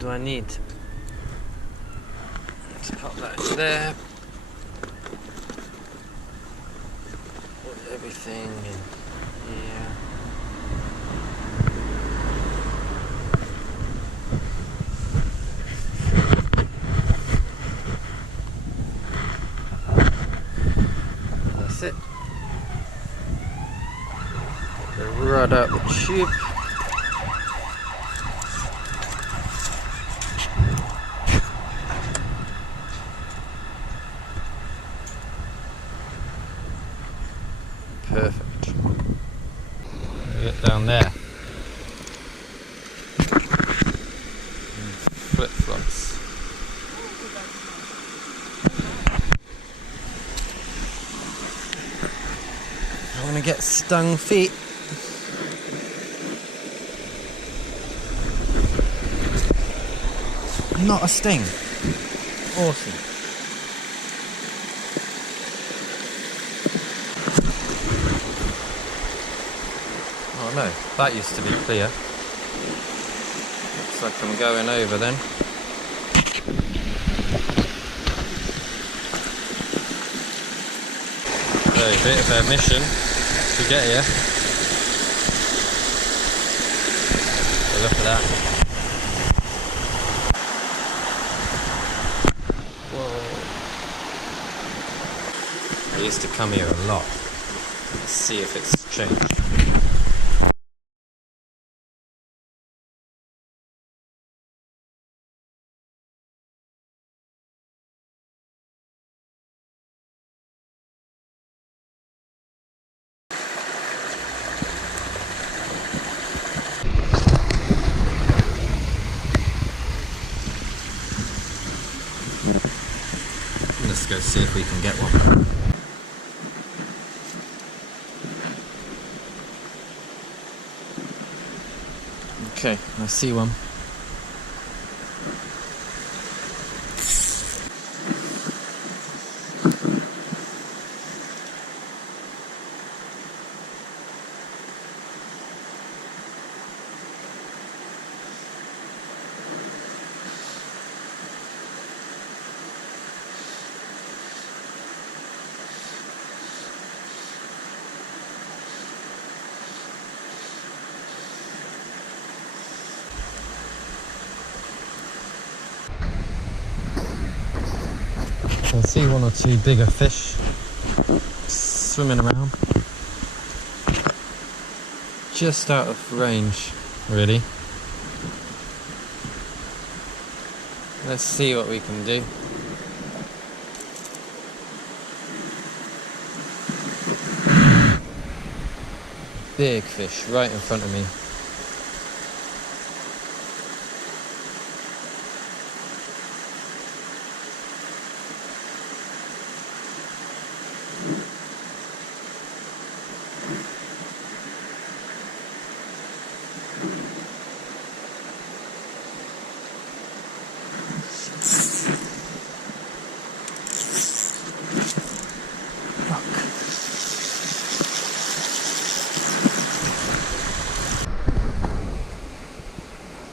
do I need? Let's pop that in there. Put everything in here. That's it. The rod out the tube. Perfect. Get down there. Flip flops. I'm gonna get stung feet. Not a sting. Awesome. Oh no, that used to be clear. Looks like I'm going over then. So, a bit of a mission to get here. So look at that. Whoa. I used to come here a lot. Let's see if it's changed. Let's go see if we can get one. Okay, I see one. I can see one or two bigger fish swimming around. Just out of range, really. Let's see what we can do. Big fish right in front of me.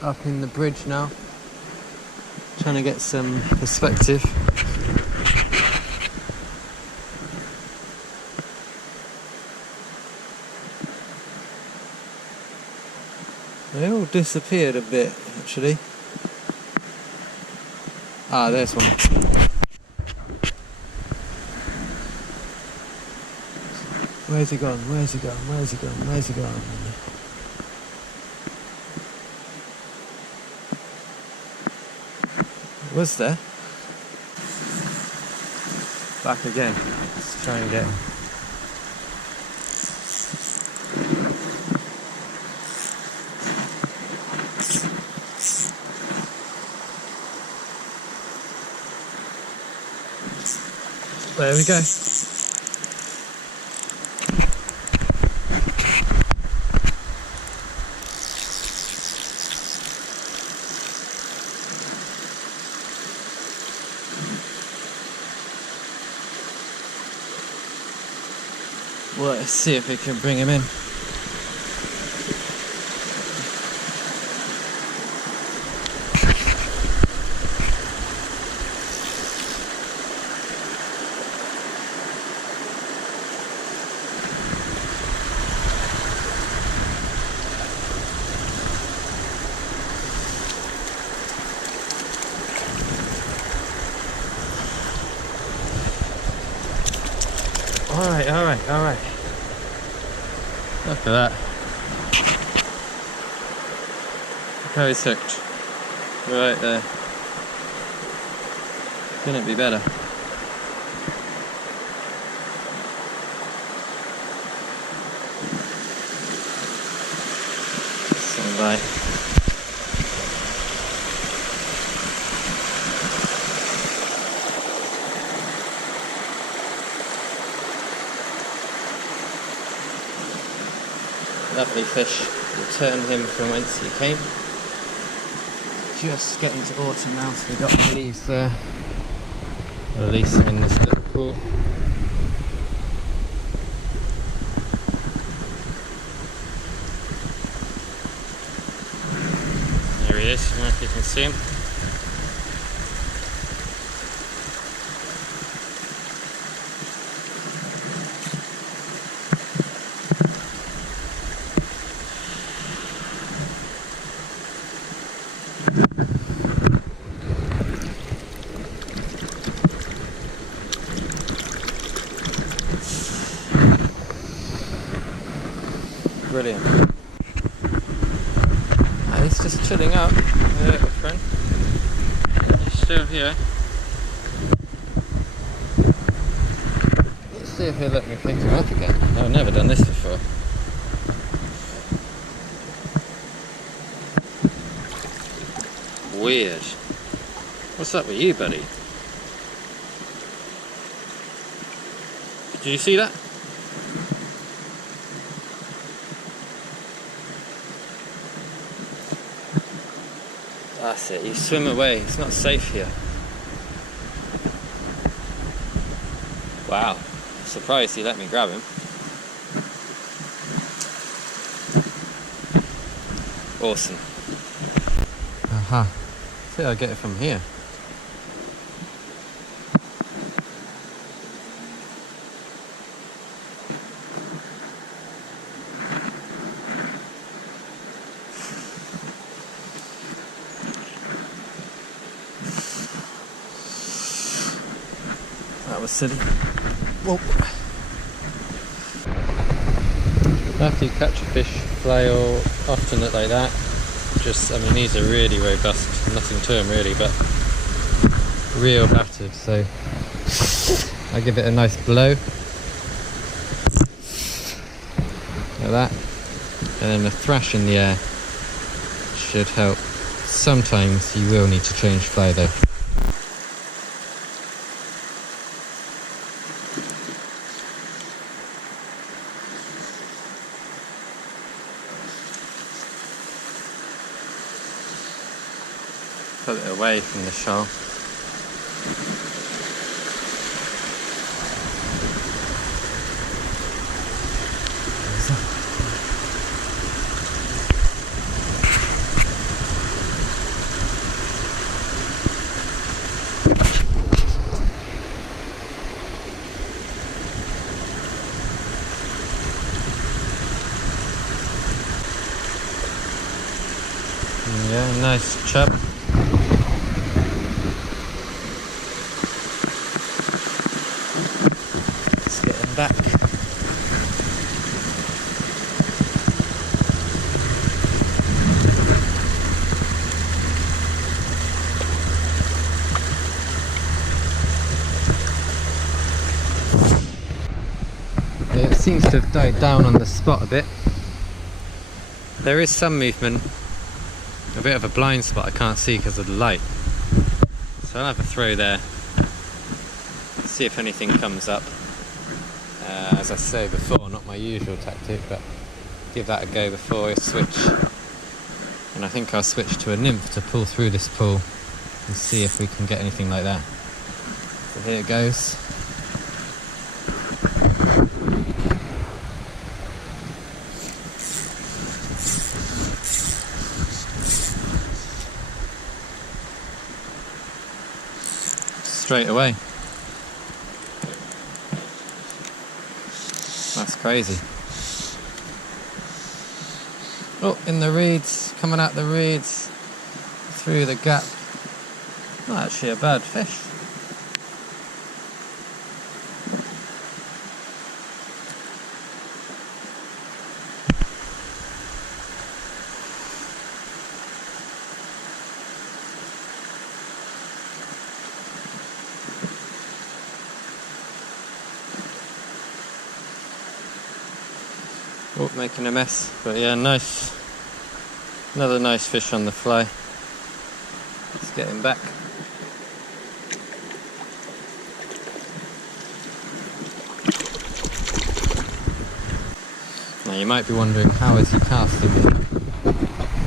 Up in the bridge now, trying to get some perspective. They all disappeared a bit, actually. Ah, there's one. Where's he gone? Where's he gone? Where's he gone? Where's he gone? Was there? Back again. Let's try and get him. There we go. Well, let's see if we can bring him in. Alright, alright, alright. Look at that. Look how he's hooked. Right there. Couldn't be better. So right. Lovely fish. Return him from whence he came. Just getting to autumn now, so we've got the leaves there. Release him in this little pool. There he is, I don't know if you can see him. Brilliant. He's just chilling out, my little friend. He's still here. Let's see if he'll let me pick him up again. I've never done this before. Weird. What's up with you, buddy? Did you see that? That's it, you swim away, it's not safe here. Wow, surprised he let me grab him. Awesome. Aha, I think I'll get it from here. That was silly. Whoa. After you catch a fish, flail often look like that. Just, I mean, these are really robust, nothing to them really, but real battered. So I give it a nice blow, like that, and then a thrash in the air should help. Sometimes you will need to change fly though. Pull it away from the shoal. Yeah, nice chub. Let's get him back. It seems to have died down on the spot a bit. There is some movement. A bit of a blind spot I can't see because of the light. So I'll have a throw there. See if anything comes up. As I say before, not my usual tactic, but give that a go before I switch. And I think I'll switch to a nymph to pull through this pool and see if we can get anything like that. So here it goes. Straight away. That's crazy. Oh, in the reeds, coming out the reeds, through the gap. Not actually a bad fish. Oh, making a mess. But yeah, nice. Another nice fish on the fly. Let's get him back. Now you might be wondering, how is he casting me?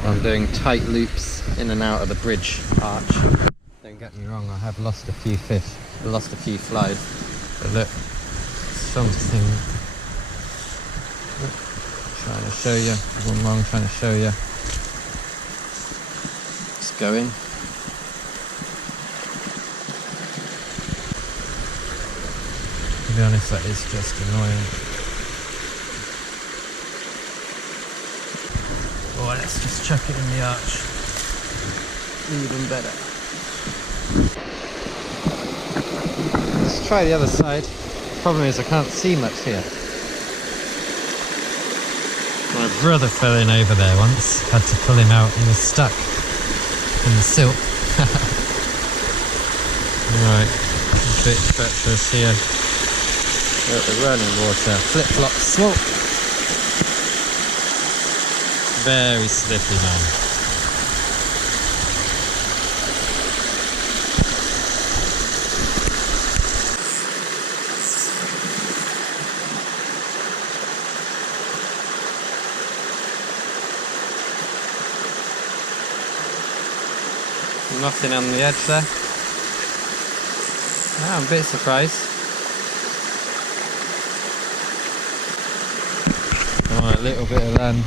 I'm doing tight loops in and out of the bridge arch. Don't get me wrong, I have lost a few fish. I lost a few flies. But look, something. Trying to show you. One more I'm trying to show you. It's going. To be honest, that is just annoying. Oh, let's just chuck it in the arch. Even better. Let's try the other side. Problem is I can't see much here. My brother fell in over there once. Had to pull him out. He was stuck in the silt. Right, a bit treacherous here. We're at the running water. Flip-flop slope. Very slippy, man. Nothing on the edge there. Oh, I'm a bit surprised. Alright, a little bit of land.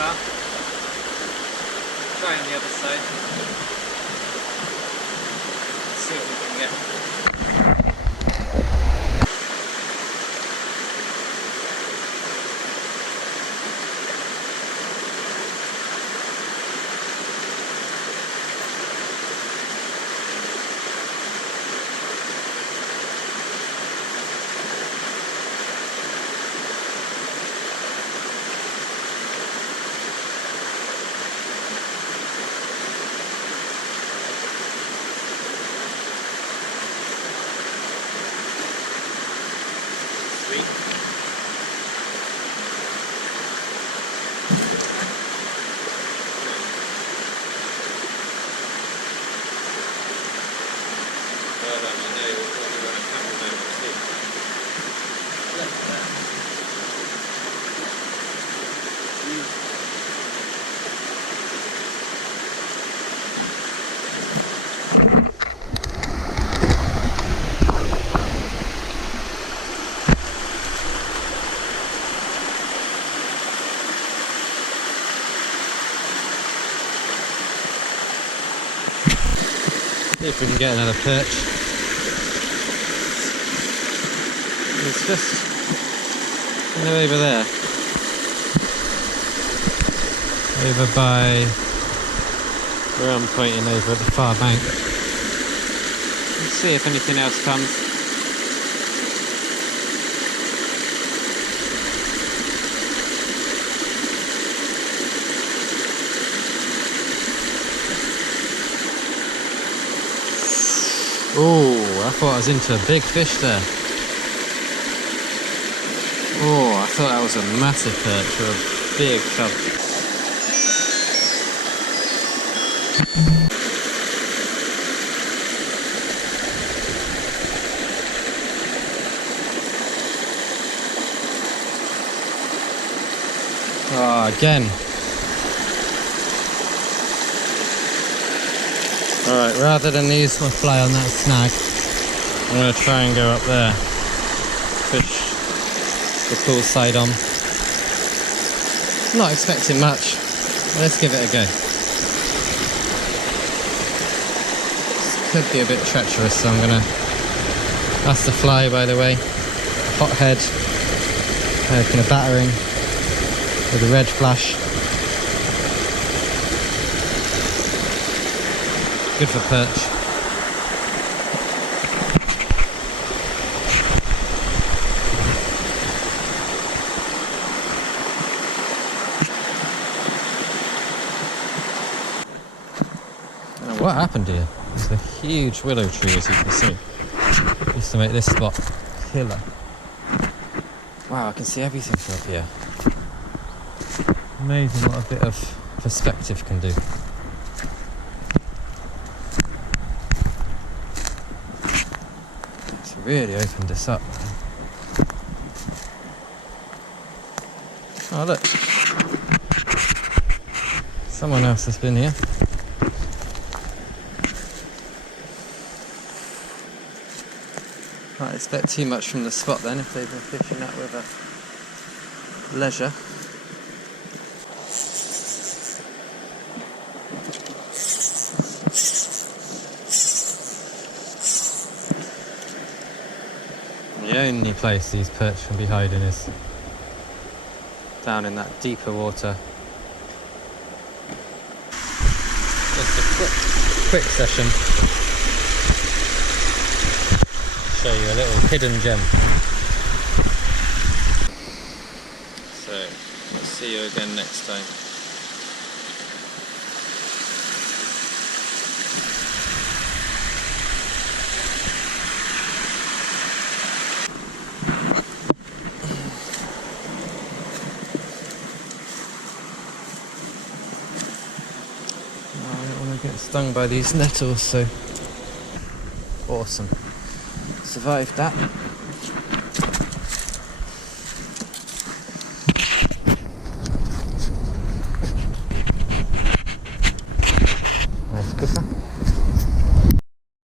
far. Try on the other side. See what we can get. See if we can get another perch. It's just over there. Over by where I'm pointing over at the far bank. Let's see if anything else comes. Oh, I thought I was into a big fish there. Oh, I thought that was a massive perch or a big chub. Oh, again. Alright, rather than use my fly on that snag, I'm going to try and go up there. Fish the pool side on. Not expecting much. Let's give it a go. This could be a bit treacherous, so I'm going to... That's the fly, by the way. Hot head. Kind of battering with a red flash. Good for perch. Now, what happened here? It's a huge willow tree, as you can see. Used to make this spot killer. Wow, I can see everything from up here. Amazing what a bit of perspective can do. Really opened us up. Oh look, someone else has been here. Can't expect too much from the spot then if they've been fishing that with a leisure. The only place these perch can be hiding is down in that deeper water. Just a quick session. Show you a little hidden gem. So, we'll see you again next time. Get stung by these nettles, so awesome. Survived that.